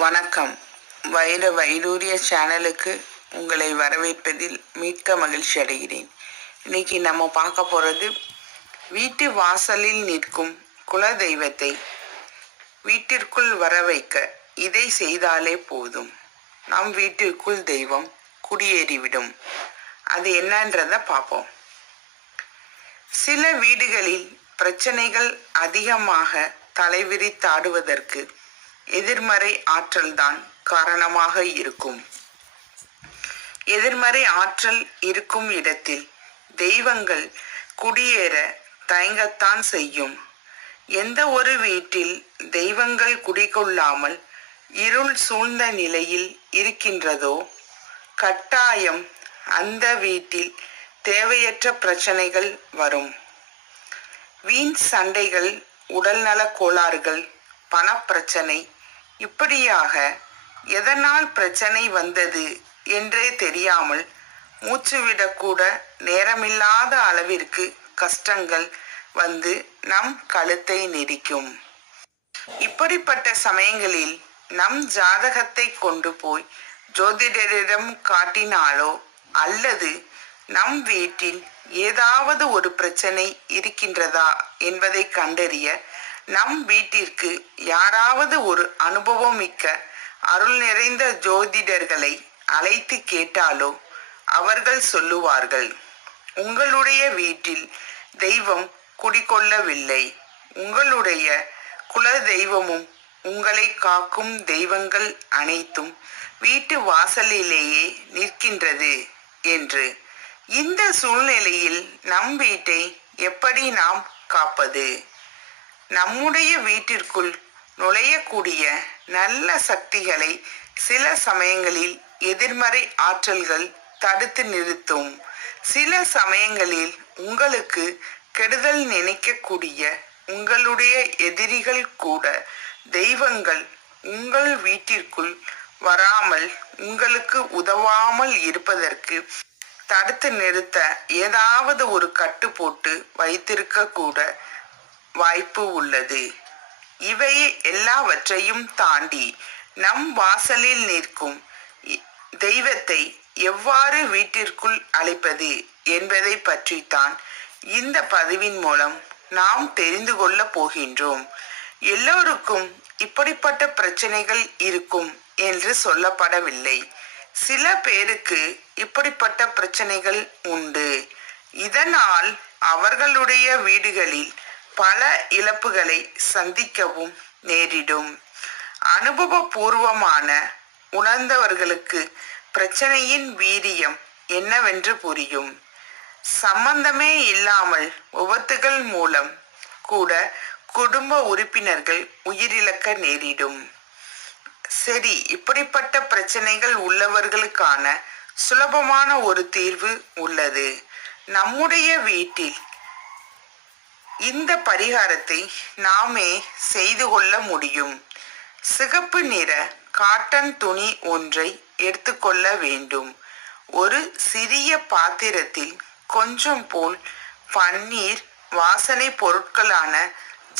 வணக்கம். வைர வைடூரிய சேனலுக்கு உங்களை வரவேற்பதில் மிக்க மகிழ்ச்சி அடைகிறேன். இன்னைக்கு நம்ம பார்க்க போகிறது வீட்டு வாசலில் நிற்கும் குல தெய்வத்தை வீட்டிற்குள் வர வைக்க இதை செய்தாலே போதும். நம் வீட்டிற்குள் தெய்வம் குடியேறிவிடும். அது என்னன்றத பார்ப்போம். சில வீடுகளில் பிரச்சனைகள் அதிகமாக தலைவிரித்தாடுவதற்கு எதிர்மறை ஆற்றல்தான் காரணமாக இருக்கும். எதிர்மறை ஆற்றல் இருக்கும் இடத்தில் தெய்வங்கள் குடியேற தயங்கத்தான் செய்யும். எந்த ஒரு வீட்டில் தெய்வங்கள் குடிகொள்ளாமல் இருள் சூழ்ந்த நிலையில் இருக்கின்றதோ கட்டாயம் அந்த வீட்டில் தேவையற்ற பிரச்சனைகள் வரும். வீண் சண்டைகள் உடல்நலக் கோளாறுகள் பணப்பிரச்சனை இப்படியாக எதனால் பிரச்சனை வந்தது என்றே தெரியாமல் மூச்சுவிடக்கூட நேரமில்லாத அளவிற்கு கஷ்டங்கள் வந்து நம் கழுத்தை நெரிக்கும். இப்படிப்பட்ட சமயங்களில் நம் ஜாதகத்தை கொண்டு போய் ஜோதிடரிடம் காட்டினாலோ அல்லது நம் வீட்டில் ஏதாவது ஒரு பிரச்சனை இருக்கின்றதா என்பதை கண்டறிய நம் வீட்டிற்கு யாராவது ஒரு அனுபவம் மிக்க அருள் நிறைந்த ஜோதிடர்களை அழைத்து கேட்டாலோ அவர்கள் சொல்லுவார்கள் உங்களுடைய வீட்டில் தெய்வம் குடிகொள்ளவில்லை. உங்களுடைய குல தெய்வமும் உங்களை காக்கும் தெய்வங்கள் அனைத்தும் வீட்டு வாசலிலேயே நிற்கின்றது என்று. இந்த சூழ்நிலையில் நம் வீட்டை எப்படி நாம் காப்பது? நம்முடைய வீட்டிற்குள் நுழையக்கூடிய நல்ல சக்திகளை சில சமயங்களில் எதிர்மறை ஆற்றல்கள் தடுத்து நிறுத்தும். சில சமயங்களில் உங்களுக்கு கெடுதல் நினைக்கக்கூடிய உங்களுடைய எதிரிகள் கூட தெய்வங்கள் உங்கள் வீட்டிற்குள் வராமல் உங்களுக்கு உதவாமல் இருப்பதற்கு தடுத்து நிறுத்த ஏதாவது ஒரு கட்டு போட்டு வைத்திருக்க கூட வாய்ப்பு உள்ளது. இவை எல்லாவற்றையும் தாண்டி நம் வாசலில் நிற்கும் இ- தெய்வத்தை எவ்வாறு வீட்டிற்குள் அழைப்பது என்பதை பற்றித்தான் இந்த பதிவின் மூலம் நாம் தெரிந்து கொள்ள போகின்றோம். எல்லோருக்கும் இப்படிப்பட்ட பிரச்சனைகள் இருக்கும் என்று சொல்லப்படவில்லை. சில பேருக்கு இப்படிப்பட்ட பிரச்சனைகள் உண்டு. இதனால் அவர்களுடைய வீடுகளில் பல இழப்புகளை சந்திக்கவும் நேரிடும். அனுபவபூர்வமான உணர்ந்தவர்களுக்கு பிரச்சனையின் வீரியம் என்னவென்று புரியும். சம்பந்தமே இல்லாமல் விபத்துகள் மூலம் கூட குடும்ப உறுப்பினர்கள் உயிரிழக்க நேரிடும். சரி இப்படிப்பட்ட பிரச்சனைகள் உள்ளவர்களுக்கான சுலபமான ஒரு தீர்வு உள்ளது. நம்முடைய வீட்டில் இந்த பரிகாரத்தை நாமே செய்து கொள்ள முடியும். சிகப்பு நிற காட்டன் துணி ஒன்றை எடுத்துக்கொள்ள வேண்டும். ஒரு சிறிய பாத்திரத்தில் கொஞ்சம் போல் பன்னீர் வாசனை பொருட்களான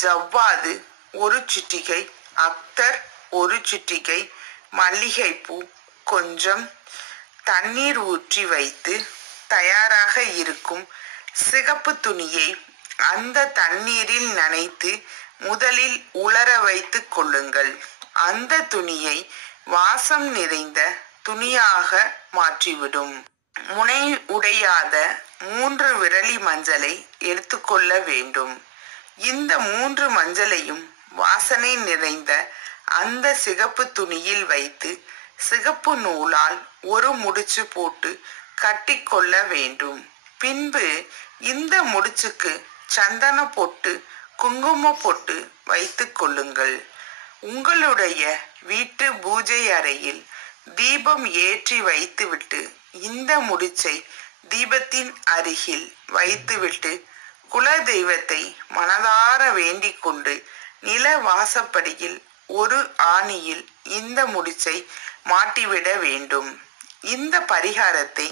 ஜவ்வாது ஒரு சிட்டிகை அக்தர் ஒரு சிட்டிகை மல்லிகைப்பூ கொஞ்சம் தண்ணீர் ஊற்றி வைத்து தயாராக இருக்கும் சிகப்பு துணியை அந்த தண்ணீரில் நனைத்து முதலில் உலர வைத்துக் கொள்ளுங்கள். அந்த துணியை வாசம் நிறைந்த துணியாக மாற்றிவிடும். முனை உடையாத மூன்று விரலி மஞ்சளை எடுத்துக்கொள்ள வேண்டும். இந்த மூன்று மஞ்சளையும் வாசனை நிறைந்த அந்த சிகப்பு துணியில் வைத்து சிகப்பு நூலால் ஒரு முடிச்சு போட்டு கட்டிக்கொள்ள வேண்டும். பின்பு இந்த முடிச்சுக்கு சந்தன பொட்டு குங்கும பொட்டு வைத்து கொள்ளுங்கள். உங்களுடைய வீட்டு பூஜை அறையில் தீபம் ஏற்றி வைத்துவிட்டு இந்த முடிச்சை தீபத்தின் அருகில் வைத்துவிட்டு குல தெய்வத்தை மனதார வேண்டிக் கொண்டு நில வாசப்படியில் ஒரு ஆணியில் இந்த முடிச்சை மாட்டிவிட வேண்டும். இந்த பரிகாரத்தை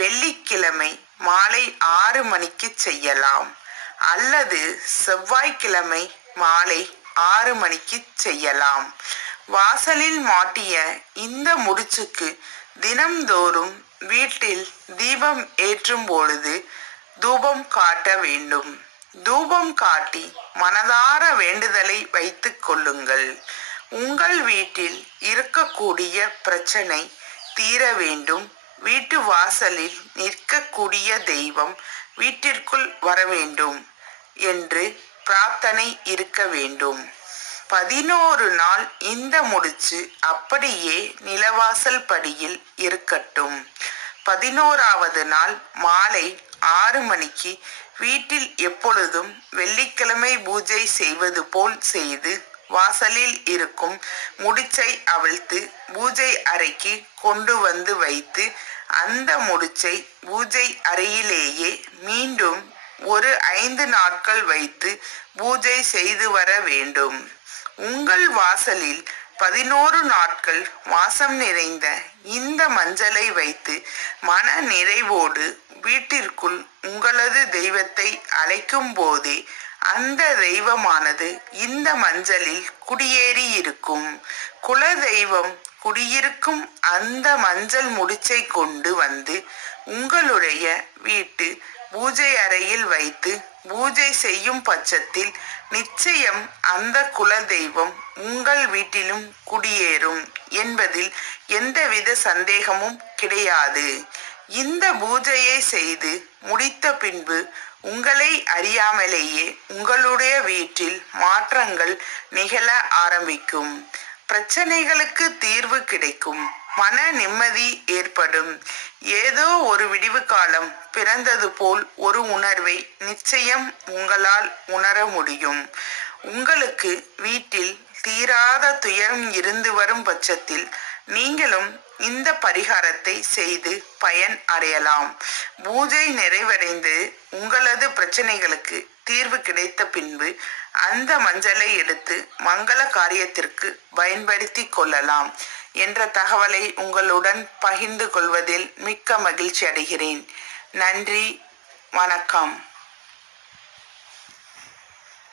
வெள்ளிக்கிழமை மாலை ஆறு மணிக்கு செய்யலாம். அல்லது செவ்வாய்க்கிழமை மாலை ஆறு மணிக்கு செய்யலாம். வாசலில் மாட்டிய இந்த முடிச்சுக்கு தினம்தோறும் வீட்டில் தீபம் ஏற்றும் பொழுது தூபம் காட்ட வேண்டும். தூபம் காட்டி மனதார வேண்டுதலை வைத்துக் கொள்ளுங்கள். உங்கள் வீட்டில் இருக்கக்கூடிய பிரச்சனை தீர வேண்டும். வீட்டு வாசலில் நிற்கக்கூடிய தெய்வம் வீட்டிற்குள் வர வேண்டும் என்று பிரார்த்தனை இருக்க வேண்டும். பதினோரு நாள் இந்த முடிச்சு அப்படியே நிலவாசல் படியில் இருக்கட்டும். பதினோராவது நாள் மாலை ஆறு மணிக்கு வீட்டில் எப்பொழுதும் வெள்ளிக்கிழமை பூஜை செய்வது போல் செய்து வாசலில் இருக்கும் முடிச்சை அவிழ்த்து பூஜை அறைக்கு கொண்டு வந்து வைத்து அந்த முடிச்சை பூஜை அறையிலேயே மீண்டும் ஒரு ஐந்து நாட்கள் வைத்து பூஜை செய்து வர வேண்டும். உங்கள் வாசலில் பதினோரு நாட்கள் வாசம் நிறைந்த இந்த மஞ்சளை வைத்து மன நிறைவோடு வீட்டிற்குள் உங்களது தெய்வத்தை அழைக்கும் போதே அந்த தெய்வமானது இந்த மஞ்சளில் குடியேறி இருக்கும் குல தெய்வம் குடியிருக்கும் அந்த மஞ்சள் முடிச்சை கொண்டு வந்து உங்களுடைய வீட்டு பூஜை அறையில் வைத்து பூஜை செய்யும் பட்சத்தில் நிச்சயம் அந்த குல தெய்வம் உங்கள் வீட்டிலும் குடியேறும் என்பதில் எந்தவித சந்தேகமும் கிடையாது. இந்த பூஜையை செய்து முடித்த பின்பு உங்களை அறியாமலேயே உங்களுடைய வீட்டில் மாற்றங்கள் நிகழ ஆரம்பிக்கும். பிரச்சனைகளுக்கு தீர்வு கிடைக்கும். மன நிம்மதி ஏற்படும். ஏதோ ஒரு விடிவு காலம் பிறந்தது போல் ஒரு உணர்வை நிச்சயம் உங்களால் உணர முடியும். உங்களுக்கு வீட்டில் தீராத துயரம் இருந்து வரும் பட்சத்தில் நீங்களும் இந்த பரிகாரத்தை செய்து பயன் அடையலாம். பூஜை நிறைவடைந்து உங்களது பிரச்சனைகளுக்கு தீர்வு கிடைத்த பின்பு அந்த மஞ்சளை எடுத்து மங்கள காரியத்திற்கு பயன்படுத்தி கொள்ளலாம் என்ற தகவலை உங்களுடன் பகிர்ந்து கொள்வதில் மிக்க மகிழ்ச்சி அடைகிறேன். நன்றி. வணக்கம்.